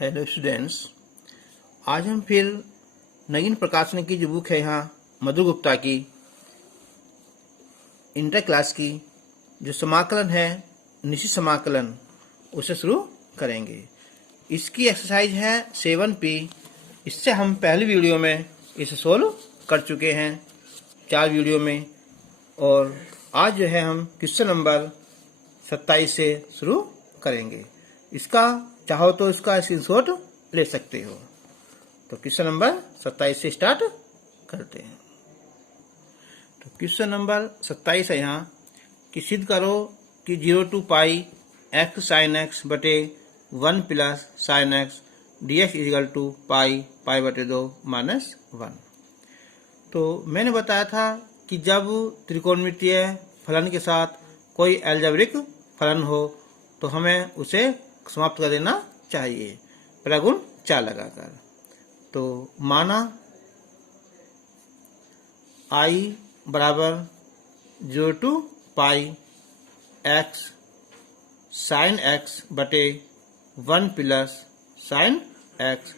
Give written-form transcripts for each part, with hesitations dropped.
Hello students, आज हम फिर नवीन प्रकाशन की जो बुक है यहाँ मधु गुप्ता की इंटर क्लास की जो समाकलन है निश्चित समाकलन उसे शुरू करेंगे। इसकी एक्सरसाइज है 7P। इससे हम पहली वीडियो में इसे सोल्व कर चुके हैं 4 वीडियो में, और आज जो है हम क्वेश्चन नंबर 27 से शुरू करेंगे। इसका चाहो तो इसका स्क्रीनशॉट ले सकते हो। तो क्वेश्चन नंबर 27 से स्टार्ट करते हैं। तो क्वेश्चन नंबर 27 है यहाँ कि सिद्ध करो कि 0 to pi x sin x बटे 1 plus sin x dx is equal to pi pi बटे 2 माइनस 1। तो मैंने बताया था कि जब त्रिकोणमितीय फलन के साथ कोई अलजेब्रिक फलन हो तो हमें उसे समाप्त कर देना चाहिए प्रगुण 4 लगाकर। तो माना I बराबर 0 to pi x sin x बटे 1 प्लस sin x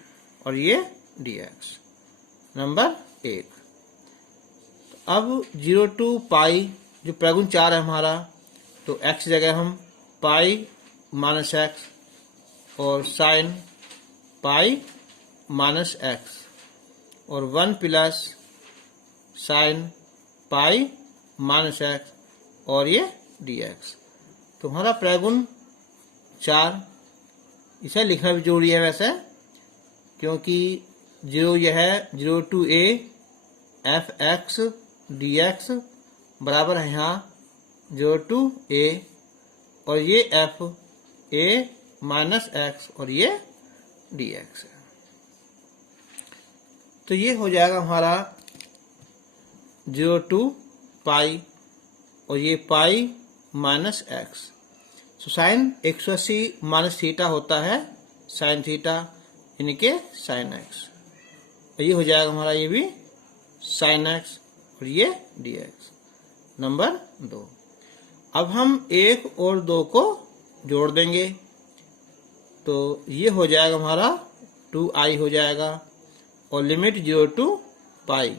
और ये dx। नंबर 1। अब 0 to पाई जो प्रगुण 4 है हमारा, तो x जगह हम पाई माइनस एक्स और साइन पाई माइनस एक्स और 1 plus sine pi minus x और ये dx। तो हमारा प्रगुण 4, इसे लिखना भी जरूरी है वैसे, क्योंकि 0 यह है 0 to a f x dx बराबर है यहाँ 0 to a और ये f a माइनस एक्स और ये dx है। तो ये हो जाएगा हमारा 0 to पाई और ये पाई माइनस एक्स। तो साइन 180 माइनस थीटा होता है साइन थीटा, यानी के साइन एक्स। और ये हो जाएगा हमारा ये भी साइन एक्स और ये dx। नंबर 2। अब हम 1 और 2 को जोड़ देंगे, तो ये हो जाएगा हमारा 2i हो जाएगा और लिमिट 0 to पाई।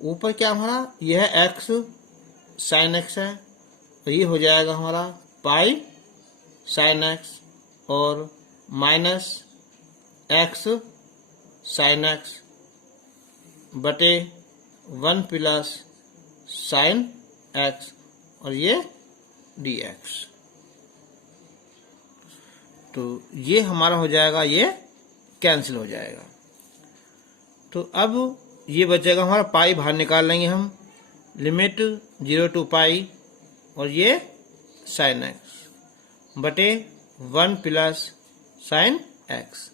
ऊपर क्या हमारा यह x साइन x है, तो ये हो जाएगा हमारा पाई साइन x और माइनस x साइन x बटे 1 प्लस साइन x और ये dx। तो ये हमारा हो जाएगा, ये कैंसिल हो जाएगा। तो अब ये बचेगा हमारा पाई, बाहर निकाल लेंगे हम। लिमिट 0 to पाई और ये साइन x बटे 1 प्लस साइन x।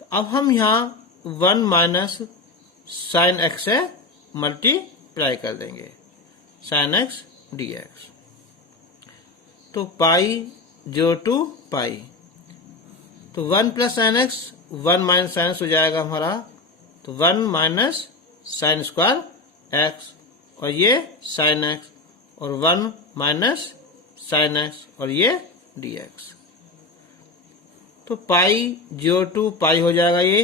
तो अब हम यहाँ 1 माइनस साइन x से मल्टीप्लाई कर देंगे साइन x dx। तो पाई 0 to पाई, तो 1 plus sine x 1 minus sine x हो जाएगा हमारा, तो 1 माइनस साइन स्क्वायर एक्स और ये साइन एक्स और 1 माइनस साइन एक्स और ये dx। तो पाई 0 to पाई हो जाएगा ये,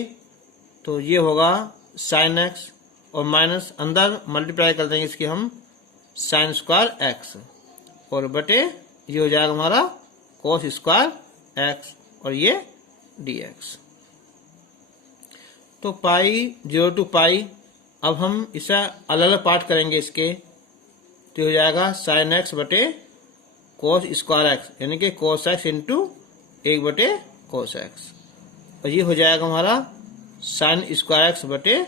तो ये होगा साइन एक्स और माइनस अंदर मल्टीप्लाई कर देंगे इसकी हम साइन स्क्वायर एक्स और बटे ये हो जाएगा हमारा कोस स्क्वायर एक्स और ये dx। तो पाई 0 to पाई, अब हम इसे अलग अलग पार्ट करेंगे इसके, तो हो जाएगा साइन एक्स बटे कोस स्क्वायर एक्स, यानी कि कोस एक्स इंटू 1 बटे कोस एक्स और ये हो जाएगा हमारा साइन स्क्वायर एक्स बटे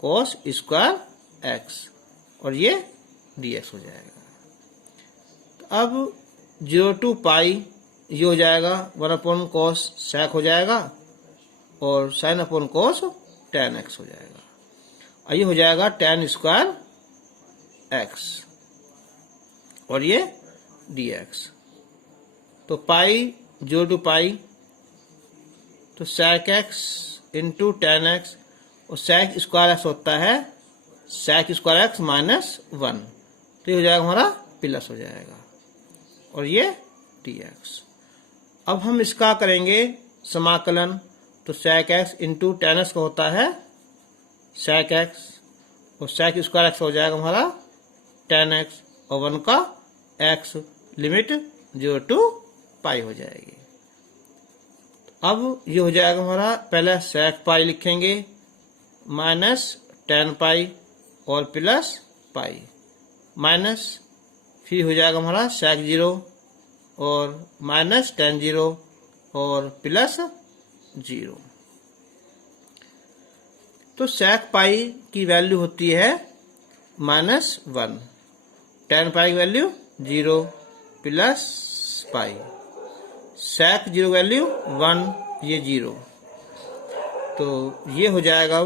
कोस स्क्वायर एक्स और ये dx हो जाएगा। तो अब 0 to पाई ये हो जाएगा 1 अपॉन कोस सेक हो जाएगा और साइन अपॉन कोस tan x हो जाएगा और ये हो जाएगा tan स्क्वायर x और ये dx। तो पाई 0 to पाई, तो sec x into tan x और sec स्क्वायर x होता है sec स्क्वायर x माइनस 1, तो ये हो जाएगा हमारा प्लस हो जाएगा और ये dx। अब हम इसका करेंगे समाकलन तो sec x into ten x का होता है sec x, और sec स्क्वायर x हो जाएगा हमारा टेन एक्स, और 1 का x, लिमिट 0 टू पाई हो जाएगी। अब ये हो जाएगा हमारा, पहले sec पाई लिखेंगे माइनस टेन पाई और प्लस पाई, माइनस फिर हो जाएगा हमारा sec 0 और माइनस टेन 0 और प्लस 0। तो sec पाई की वैल्यू होती है -1, टेन पाई की value 0 plus pi, sec 0 value 1, ये 0, तो ये हो जाएगा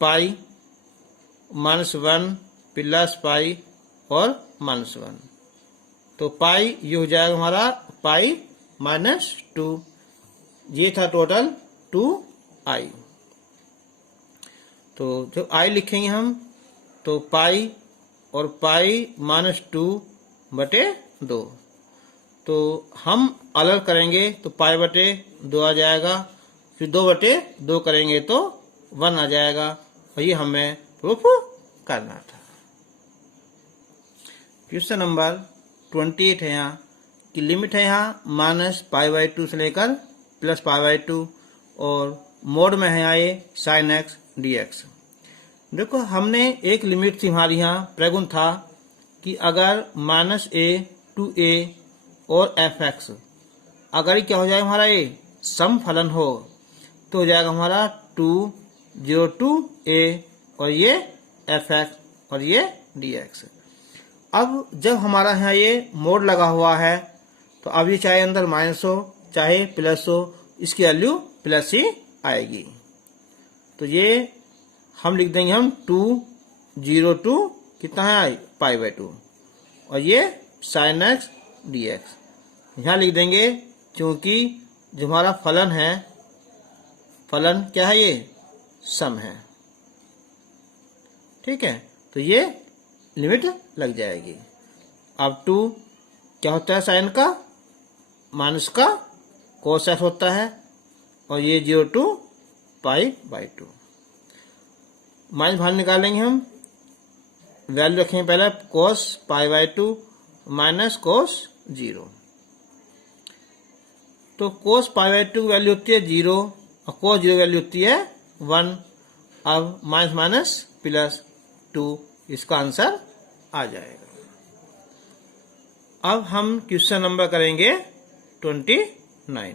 पाई -1 प्लस पाई और -1, तो पाई ये हो जाएगा हमारा पाई -2, ये था टोटल 2i। तो जब i लिखेंगे हम तो पाई और पाई -2/2, तो हम अलग करेंगे तो पाई बटे 2 आ जाएगा, फिर 2/2 करेंगे तो 1 आ जाएगा, और ये हमें प्रूफ करना था। क्वेश्चन नंबर 28 है यहाँ की लिमिट है यहाँ -π/2 से लेकर +π/2, और मोड में है यहाँ ये sin x dx। देखो हमने एक लिमिट थी हमारी यहाँ, प्रगुण था कि अगर -a to a और fx, अगर ये क्या हो जाएगा हमारा ये सम फलन हो तो हो जाएगा हमारा 2 0 to a और ये fx और ये dx। अब जब हमारा यहाँ ये मोड लगा हुआ है तो अब ये चाहे अंदर माइनस हो चाहे प्लस हो, इसकी वैल्यू प्लस ही आएगी। तो ये हम लिख देंगे हम 2 0 to कितना है π/2, और ये sin x dx यहाँ लिख देंगे, क्योंकि जो हमारा फलन है, फलन क्या है ये सम है, ठीक है, तो ये लिमिट लग जाएगी। अब 2 क्या होता है साइन का, माइनस का cos x होता है, और ये 0 to π/2, माइनस बाहर निकालेंगे हम, वैल्यू रखेंगे पहले cos π/2 माइनस cos 0, तो cos π/2 की वैल्यू होती है 0 और cos 0 वैल्यू होती है 1। अब माइनस माइनस प्लस 2, इसका आंसर आ जाएगा। अब हम क्वेश्चन नंबर करेंगे 29।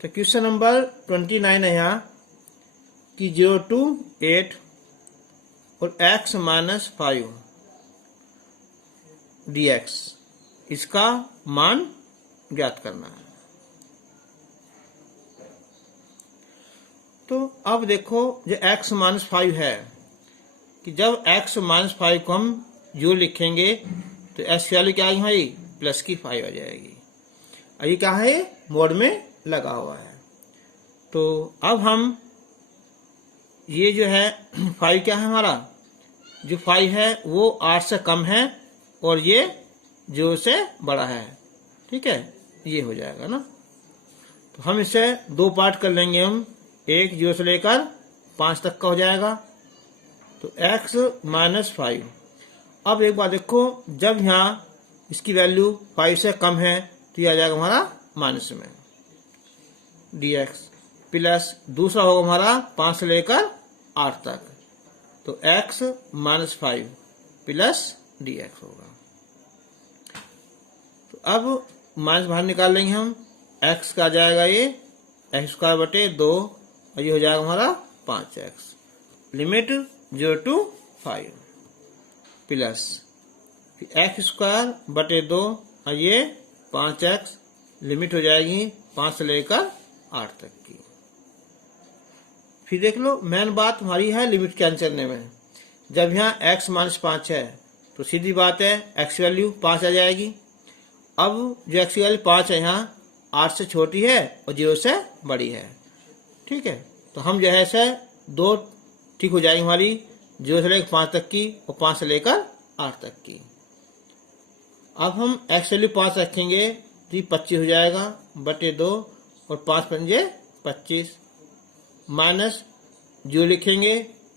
तो क्वेश्चन नंबर 29 है यहाँ कि 0 to 8 और x - 5 dx, इसका मान ज्ञात करना है। तो अब देखो जो x - 5 है कि जब x - 5 को हम जो लिखेंगे तो x की वैल्यू क्या आएगी भाई, प्लस की 5 आ जाएगी, और ये क्या है मोड में लगा हुआ है। तो अब हम ये जो है 5 क्या है हमारा, जो 5 है वो 8 से कम है और ये 0 से बड़ा है, ठीक है, ये हो जाएगा ना। तो हम इसे 2 पार्ट कर लेंगे हम, एक 0 से लेकर 5 तक का हो जाएगा, तो x - 5। अब एक बात देखो, जब यहाँ इसकी वैल्यू 5 से कम है तो ये आ जाएगा हमारा माइनस में dx, प्लस दूसरा होगा हमारा 5 से लेकर 8 तक, तो x - 5 प्लस dx होगा। तो अब माइनस बाहर निकाल लेंगे हम, x का आ जाएगा ये x²/2, और ये हो जाएगा हमारा 5x, limit 0 to 5 plus x²/2 और ये 5x, लिमिट हो जाएगी 5 से लेकर 8 तक की। फिर देख लो मेन बात हमारी है लिमिट कैंसिल करने में, जब यहाँ x - 5 है तो सीधी बात है x वैल्यू 5 आ जाएगी। अब जो x की वैल्यू 5 है यहाँ 8 से छोटी है और 0 से बड़ी है, ठीक है, तो हम जो है ऐसे 2 ठीक हो जाएगी हमारी, 0 से लेकर 5 तक की और 5 से लेकर 8 तक की। अब हम x वैल्यू 5 रखेंगे तो ये 25 हो जाएगा /2, और 5 पंजे 25 माइनस 0 लिखेंगे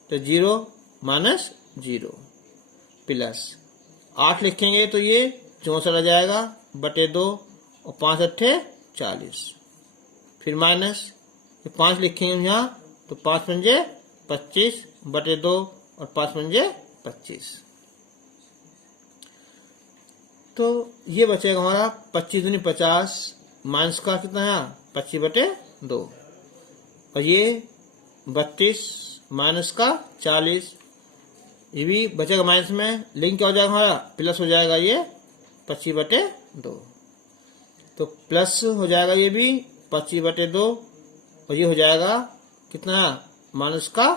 तो 0 माइनस 0 प्लस 8 लिखेंगे तो ये 64 आ जाएगा बटे 2 और 5 अट्ठे 40 फिर माइनस 5 लिखेंगे यहाँ तो 5 पंजे 25 बटे 2 और 5 पंजे 25 तो ये बचेगा हमारा 25 दूनी 50 माइनस का कितना है 25 बटे 2 और ये 32 माइनस का 40 ये भी बचेगा माइनस में लेकिन क्या हो जाएगा हमारा प्लस हो जाएगा ये 25 बटे 2 तो प्लस हो जाएगा ये भी 25 बटे 2 और ये हो जाएगा कितना माइनस का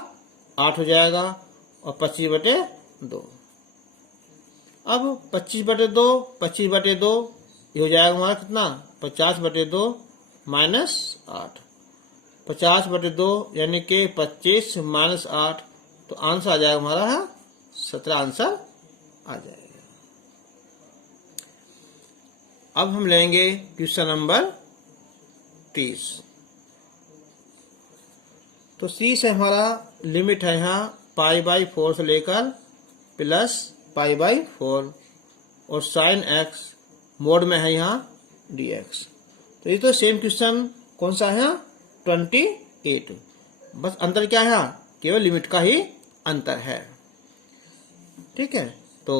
8 हो जाएगा और 25 बटे 2 अब 25 बटे 2 25 बटे 2 ये हो जाएगा हमारा कितना 50 बटे 2 माइनस 8 50 बटे 2 यानी कि 25 माइनस 8 तो आंसर आ जाएगा हमारा 17 आंसर आ जाएगा। अब हम लेंगे क्वेश्चन नंबर 30 तो सी से हमारा लिमिट है यहाँ π/4 से लेकर प्लस π/4 और साइन x मोड में है यहाँ dx तो ये तो सेम क्वेश्चन कौन सा है 28 बस अंतर क्या है केवल लिमिट का ही अंतर है। ठीक है तो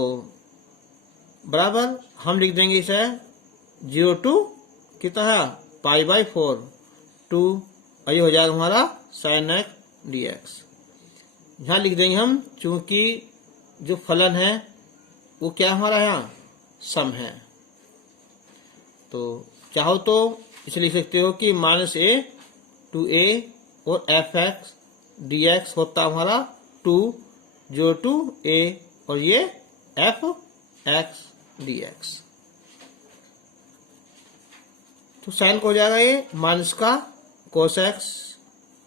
बराबर हम लिख देंगे इसे 0 to कितना है π/4 2 और ये हो जाएगा हमारा sin x dx यहाँ लिख देंगे हम चूंकि जो फलन है वो क्या हमारा यहाँ सम है तो चाहो तो इसे लिख सकते हो कि -a to a और f(x) dx होता हमारा 2 0 to a और ये f(x) dx तो साइन को हो जाएगा ये माइनस का cos x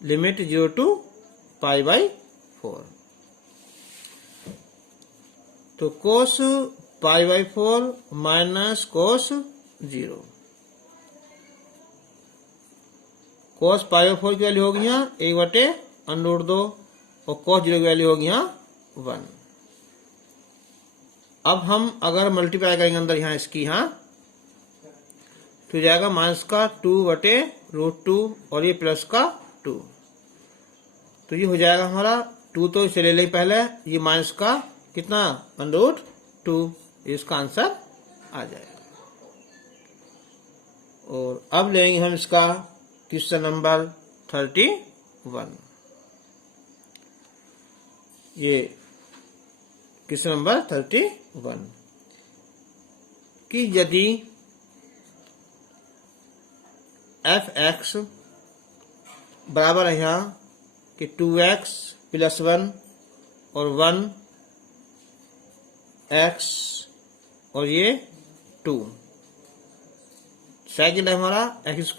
लिमिट 0 to π/4 तो cos π/4 माइनस cos 0 cos π/4 की वैल्यू होगी यहाँ 1/√2 और cos 0 की वैल्यू होगी यहाँ 1। अब हम अगर मल्टीप्लाई करेंगे अंदर यहाँ इसकी यहाँ तो जाएगा माइनस का 2/√2 और ये प्लस का 2 तो ये हो जाएगा हमारा 2 तो इसे ले लेंगे पहले ये माइनस का कितना √2 इसका आंसर आ जाएगा। और अब लेंगे हम इसका क्वेश्चन नंबर 31 ये क्वेश्चन नंबर 31 कि यदि f(x) बराबर है यहाँ कि 2x + 1 और 1x और ये 2 सेकंड है हमारा x²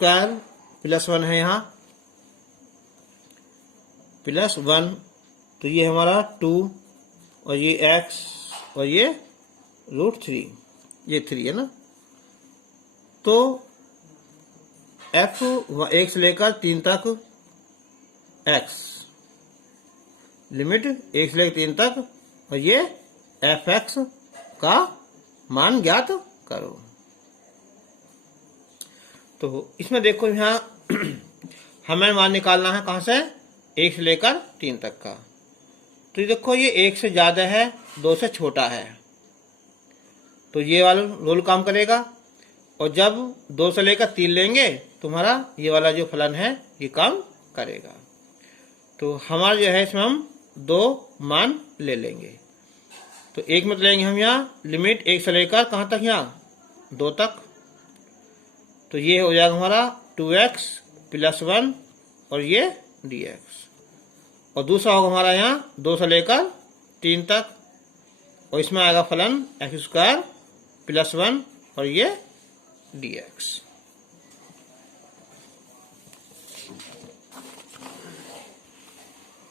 + 1 है यहाँ +1 तो ये हमारा 2 और ये x और ये √3 ये 3 है ना तो f 1 से लेकर 3 तक x लिमिट 1 से लेकर 3 तक और ये f(x) का मान ज्ञात करो। तो इसमें देखो यहाँ हमें मान निकालना है कहाँ से 1 से लेकर 3 तक का तो ये देखो ये 1 से ज्यादा है 2 से छोटा है तो ये वाला रूल काम करेगा और जब 2 से लेकर 3 लेंगे तुम्हारा ये वाला जो फलन है ये काम करेगा। तो हमारा जो है इसमें हम 2 मान ले लेंगे तो एक में लेंगे हम यहाँ लिमिट 1 से लेकर कहाँ तक यहाँ 2 तक तो ये हो जाएगा हमारा 2x + 1 और ये dx और दूसरा होगा हमारा यहाँ 2 से लेकर 3 तक और इसमें आएगा फलन x² + 1 और ये dx।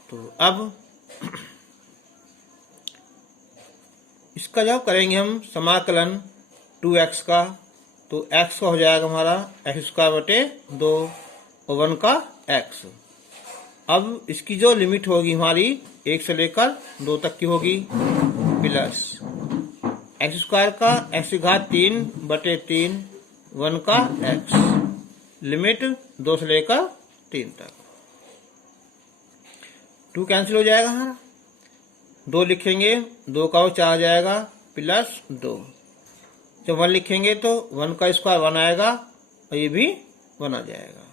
तो अब इसका जब करेंगे हम समाकलन 2x का तो x का हो जाएगा हमारा x² बटे 2 और 1 का x। अब इसकी जो लिमिट होगी हमारी 1 से लेकर 2 तक की होगी, प्लस एक्स स्क्वायर का x की घात 3 बटे 3 1 का x, लिमिट 2 से लेकर 3 तक। 2 कैंसिल हो जाएगा हमारा, 2 लिखेंगे 2 का 4 आ जाएगा, प्लस 2। जब 1 लिखेंगे तो 1 का स्क्वायर 1 आएगा और ये भी 1 आ जाएगा,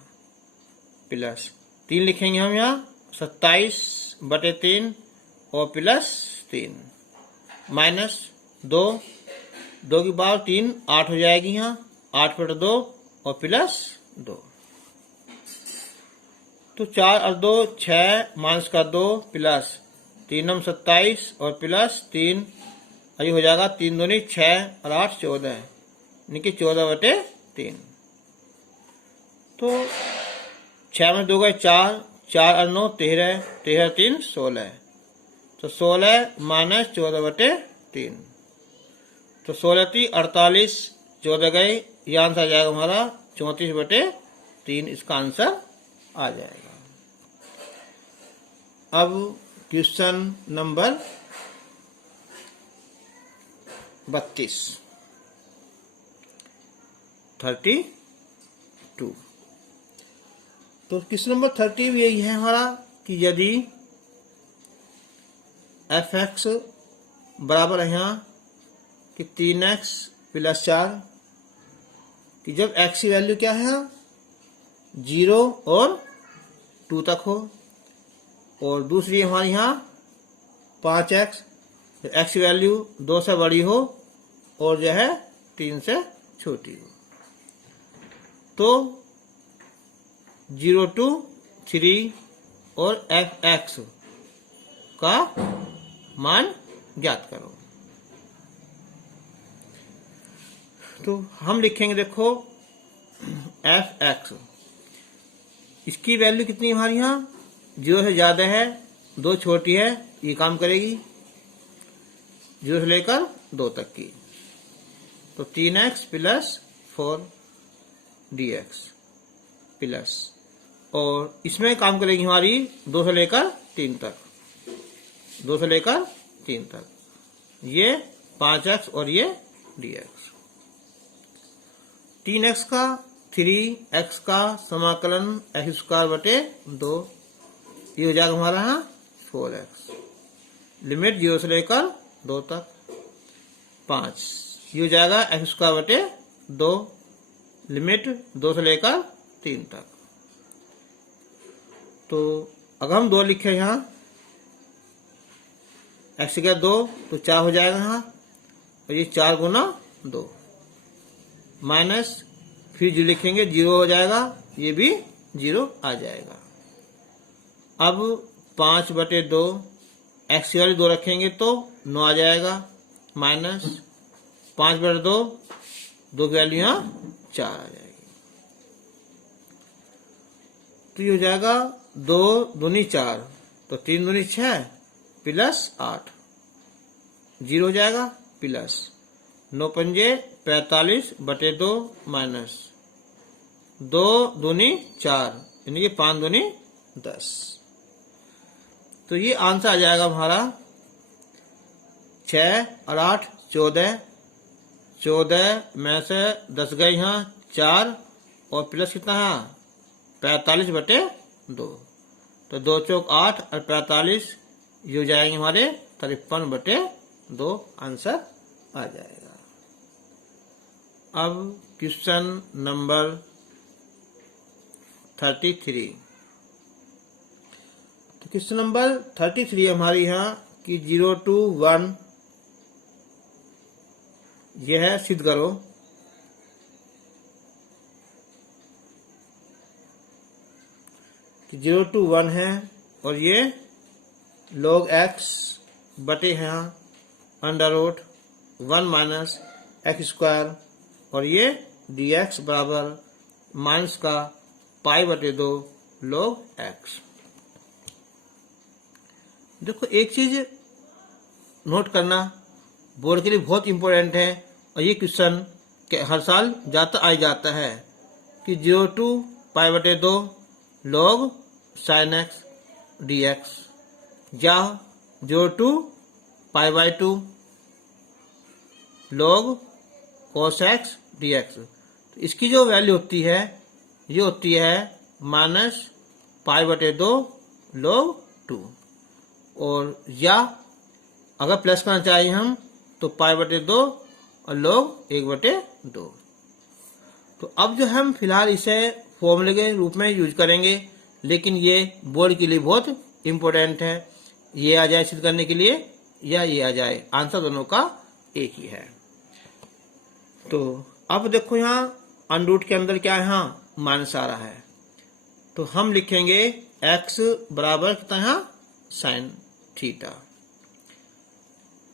प्लस 3 लिखेंगे हम यहाँ 27 बटे 3 और प्लस 3, माइनस 2, 2 की पावर 3 8 हो जाएगी यहाँ, 8 बटे 2 और प्लस 2। तो 4 और 2 6, माइनस का 2 प्लस 3 हम 27 और प्लस 3, ये हो जाएगा 3 दूनी 6 और 8 14, यानी कि 14 बटे 3। तो 6 में 2 गए 4, 4 और 9 13, 13 3 16, तो 16 माइनस 14 बटे 3, तो 16 3 48, 14 गए, ये आंसर आ जाएगा हमारा 34 बटे 3, इसका आंसर आ जाएगा। अब क्वेश्चन नंबर 32 तो क्वेश्चन नंबर 30 भी यही है हमारा कि यदि f(x) बराबर है यहाँ कि 3x प्लस 4, कि जब x की वैल्यू क्या है 0 और 2 तक हो, और दूसरी हमारे यहाँ 5x, x की वैल्यू 2 से बड़ी हो और जो है 3 से छोटी हो, तो 0 to 3 और f(x) का मान ज्ञात करो। तो हम लिखेंगे, देखो f(x), इसकी वैल्यू कितनी हमारी यहाँ 0 से ज्यादा है, 2 छोटी है, ये काम करेगी 0 से लेकर 2 तक की, तो 3x प्लस 4 dx प्लस, और इसमें काम करेगी हमारी 2 से लेकर 3 तक, 2 से लेकर 3 तक, ये 5x और ये dx। 3x का 3x का समाकलन x स्क्वायर बटे 2, ये हो जाएगा हमारा यहाँ 4x, लिमिट 0 से लेकर 2 तक, 5, ये हो जाएगा x स्क्वायर बटे 2, लिमिट 2 से लेकर 3 तक। तो अगर हम 2 लिखे यहाँ x का 2 तो 4 हो जाएगा यहाँ, और ये 4 गुना 2, माइनस फिर जो लिखेंगे 0 हो जाएगा, ये भी 0 आ जाएगा। अब 5 बटे 2, x की वैल्यू 2 रखेंगे तो 9 आ जाएगा, माइनस 5 बटे 2, 2 की वैल्यू यहाँ 4 आ जाएगी, तो ये हो जाएगा 2 दूनी 4, तो 3 दूनी 6 प्लस 8, 0 हो जाएगा, प्लस 9 पंजे 45 बटे 2 माइनस 2 दूनी 4, यानी कि 5 दूनी 10, तो ये आंसर आ जाएगा हमारा 6 और 8 14, 14 में से 10 गए यहाँ 4 और प्लस कितना है 45 बटे 2, तो 2 चौक 8 और 45, ये हो जाएंगे हमारे 53 बटे 2, आंसर आ जाएगा। अब क्वेश्चन नंबर 33, तो क्वेश्चन नंबर 33 हमारी यहाँ कि 0 to 1, यह है सिद्ध करो। कि 0 to 1 है और ये log x बटे है under root 1 minus x square, और ये dx बराबर माइनस का पाई बटे 2 log x। देखो एक चीज नोट करना बोर्ड के लिए बहुत इंपॉर्टेंट है, और ये क्वेश्चन हर साल जाता आ जाता है कि 0 to पाई बटे 2 log sin x dx, या 0 pi by 2 log cos x dx। तो इसकी जो वैल्यू होती है ये होती है -π/2 log 2, और या अगर प्लस करना चाहिए हम तो π/2 और log 1/2। तो अब जो हम फिलहाल इसे फॉर्मूले के रूप में यूज करेंगे, लेकिन ये बोर्ड के लिए बहुत इंपॉर्टेंट है। ये आ जाए सिद्ध करने के लिए या ये आ जाए, आंसर दोनों का एक ही है। तो अब देखो यहाँ अंडरूट के अंदर क्या है, यहाँ माइनस आ रहा है, तो हम लिखेंगे x बराबर कितना यहाँ साइन थीटा।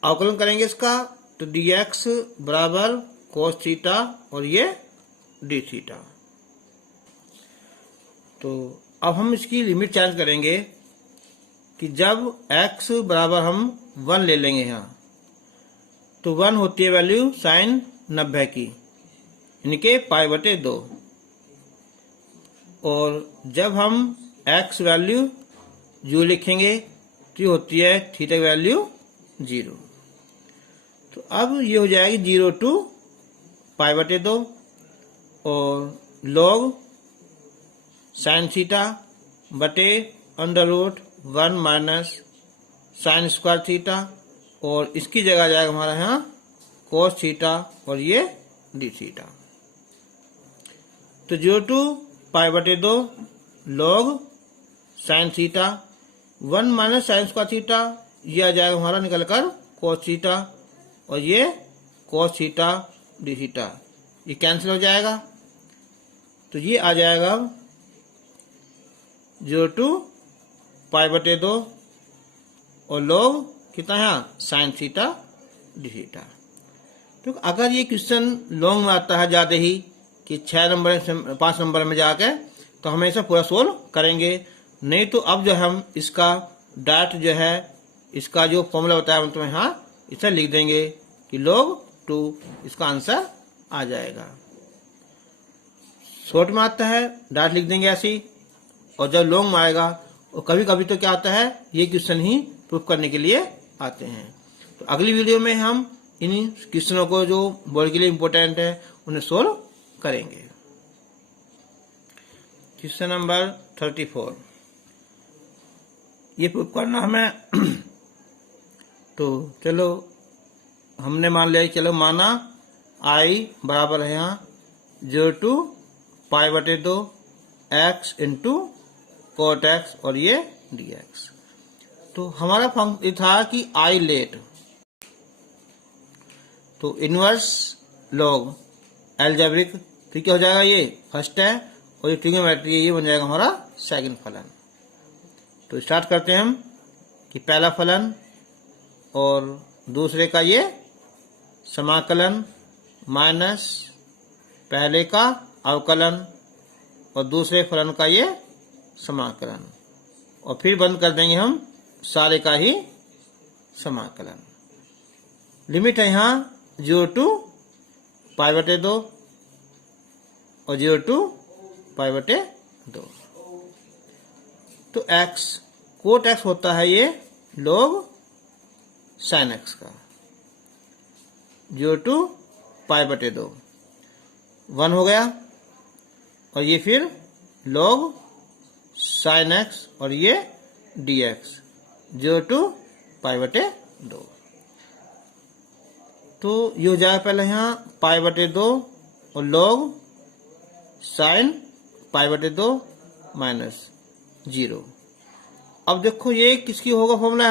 अवकलन करेंगे इसका तो dx बराबर cos थीटा और ये d थीटा। तो अब हम इसकी लिमिट चेंज करेंगे कि जब x बराबर हम 1 ले लेंगे यहाँ, तो 1 होती है वैल्यू साइन 90 की, इनके π/2, और जब हम x वैल्यू 0 लिखेंगे तो ये होती है थीटा की वैल्यू 0। तो अब ये हो जाएगी 0 to π/2 और log साइन थीटा बटे √1 माइनस साइन स्क्वायर थीटा, और इसकी जगह आ जाएगा हमारा यहाँ cos थीटा और ये d थीटा। तो 0 to π/2 log sine theta 1 minus sine square theta, ये आ जाएगा हमारा निकलकर cos थीटा और ये cos थीटा d थीटा, ये कैंसिल हो जाएगा। तो ये आ जाएगा 0 to π/2 और log कितना है साइन थीटा d थीटा। तो अगर ये क्वेश्चन लॉन्ग में आता है ज़्यादा ही कि 6 नंबर 5 नंबर में जाके, तो हम ऐसा पूरा सोल्व करेंगे। नहीं तो अब जो हम इसका डाट जो है, इसका जो फॉर्मूला बताया हम तुम्हें यहाँ इसे लिख देंगे कि log 2 इसका आंसर आ जाएगा। शॉर्ट में आता है डाट लिख देंगे ऐसी, और जब लॉन्ग में आएगा, और कभी कभी तो क्या आता है ये क्वेश्चन ही प्रूफ करने के लिए आते हैं। तो अगली वीडियो में हम इन क्वेश्चनों को जो बोर्ड के लिए इंपॉर्टेंट है उन्हें सोल्व करेंगे। क्वेश्चन नंबर 34, ये प्रूफ करना हमें तो चलो हमने मान लिया, चलो माना i बराबर है यहाँ 0 to π/2 x into cot x और ये dx। तो हमारा फंक्शन था कि i लेट, तो इनवर्स लॉग एल्जेब्रिक, फिर क्या हो जाएगा ये फर्स्ट है, और ये ट्रिग्नोमेट्री है, ये बन जाएगा हमारा सेकंड फलन। तो स्टार्ट करते हैं हम कि पहला फलन और दूसरे का ये समाकलन माइनस पहले का अवकलन और दूसरे फलन का ये समाकलन, और फिर बंद कर देंगे हम सारे का ही समाकलन। लिमिट है यहाँ 0 to π/2 और 0 to π/2। तो x कोट x होता है ये log sin x का, 0 to π/2 1 हो गया, और ये फिर log sin x और ये dx 0 to π/2। तो ये हो जाएगा पहले यहाँ π/2 और log sin π/2 माइनस 0। अब देखो ये किसकी होगा फॉर्मूला,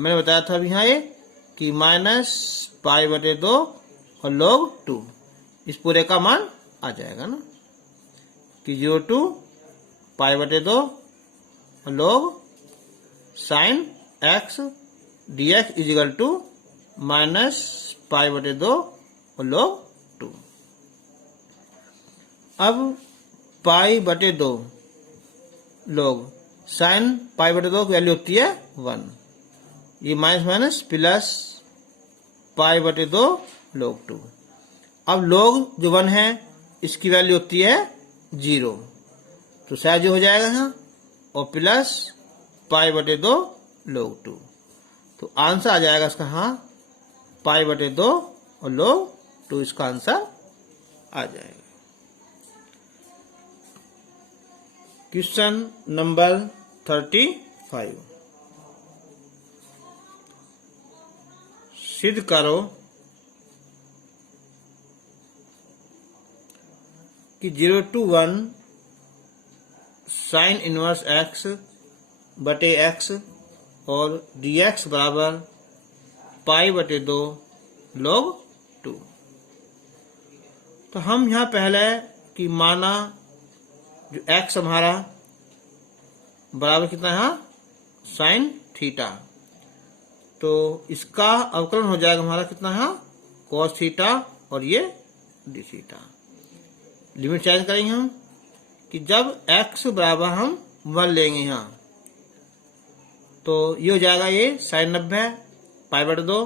मैंने बताया था अभी यहाँ ये कि -π/2 और log 2, इस पूरे का मान आ जाएगा ना कि 0 to π/2 और log sin x dx is equal to -π/2 और log 2। अब π/2 log sin π/2 की वैल्यू होती है 1, ये माइनस माइनस प्लस π/2 log 2। अब log जो 1 है इसकी वैल्यू होती है 0, तो तो सारा जो हो जाएगा यहाँ, और प्लस पाई बटे 2 log 2। तो आंसर आ जाएगा इसका हाँ पाई बटे 2 और log 2 इसका आंसर आ जाएगा। क्वेश्चन नंबर 35, सिद्ध करो कि 0 to 1 साइन इनवर्स x बटे x और dx बराबर पाई बटे 2 log 2। तो हम यहाँ पहले कि माना जो x हमारा बराबर कितना है साइन थीटा, तो इसका अवकलन हो जाएगा हमारा कितना है कॉस थीटा और ये डी थीटा। लिमिट चेंज करेंगे हम कि जब x बराबर हम 1 लेंगे यहाँ, तो ये हो जाएगा ये साइन 90 पाई बटे 2,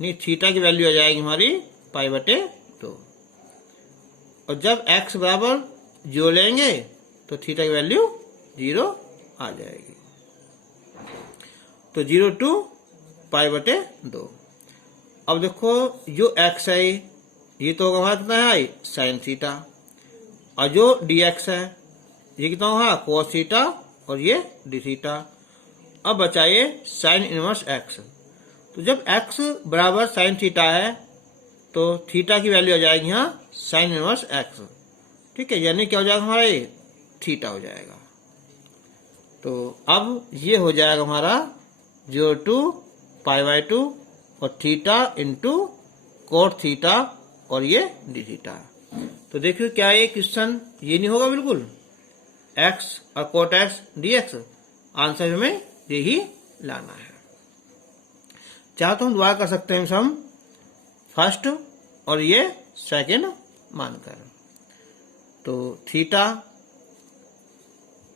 नहीं थीटा की वैल्यू आ जाएगी हमारी पाई बटे 2। और जब x बराबर 0 लेंगे तो थीटा की वैल्यू 0 आ जाएगी। तो 0 to पाई बटे 2। अब देखो जो x है ये तो होगा हमारा कितना है साइन थीटा, और जो dx है ये कितना होगा cos थीटा और ये डी थीटा। अब बचाइए साइन इनवर्स x। तो जब x बराबर साइन थीटा है तो थीटा की वैल्यू आ जाएगी यहाँ साइन इनवर्स x, ठीक है, यानी क्या हो जाएगा हमारा ये थीटा हो जाएगा। तो अब ये हो जाएगा हमारा 0 to पाई बाई 2 और थीटा इंटू कोट थीटा और ये डी थीटा। तो देखिए क्या ये क्वेश्चन ये नहीं होगा बिल्कुल, x और कोट x dx, आंसर हमें यही लाना है। चाहे तो हम दोबारा कर सकते हैं सम फर्स्ट और ये सेकंड मानकर। तो थीटा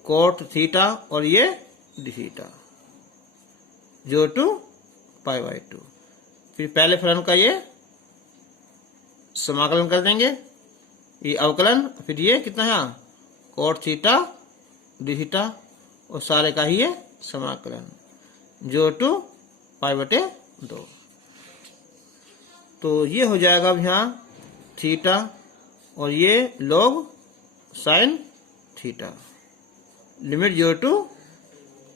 कोट थीटा और ये D theta 0 to pi by 2। फिर पहले फलन का ये समाकलन कर देंगे, ये अवकलन, फिर ये कितना है कोट थीटा डी थीटा और सारे का ही ये समाकलन 0 to पाई बटे 2। तो ये हो जाएगा अब यहाँ थीटा और ये log sine theta, limit 0 to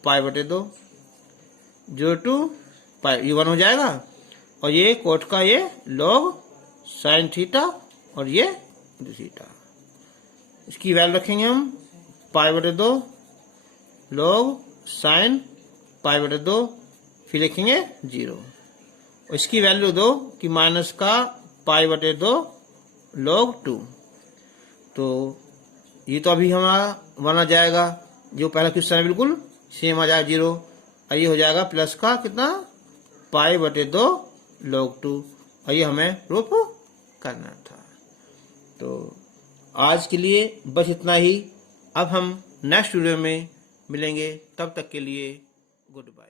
पाई बटे 2, 0 to पाई ये 1 हो जाएगा, और ये कोट का ये log साइन थीटा और ये डी थीटा। इसकी वैल्यू रखेंगे हम पाई बटे 2 log साइन पाई बटे 2, फिर लिखेंगे 0, और इसकी वैल्यू दो कि माइनस का पाई बटे 2 log 2। तो ये तो अभी हमारा 1 आ जाएगा, जो पहला क्वेश्चन है बिल्कुल सेम आ जाएगा 0, और ये हो जाएगा प्लस का कितना पाई बटे 2 log 2, और ये हमें प्रूफ करना था। तो आज के लिए बस इतना ही। अब हम नेक्स्ट वीडियो में मिलेंगे, तब तक के लिए गुड बाय।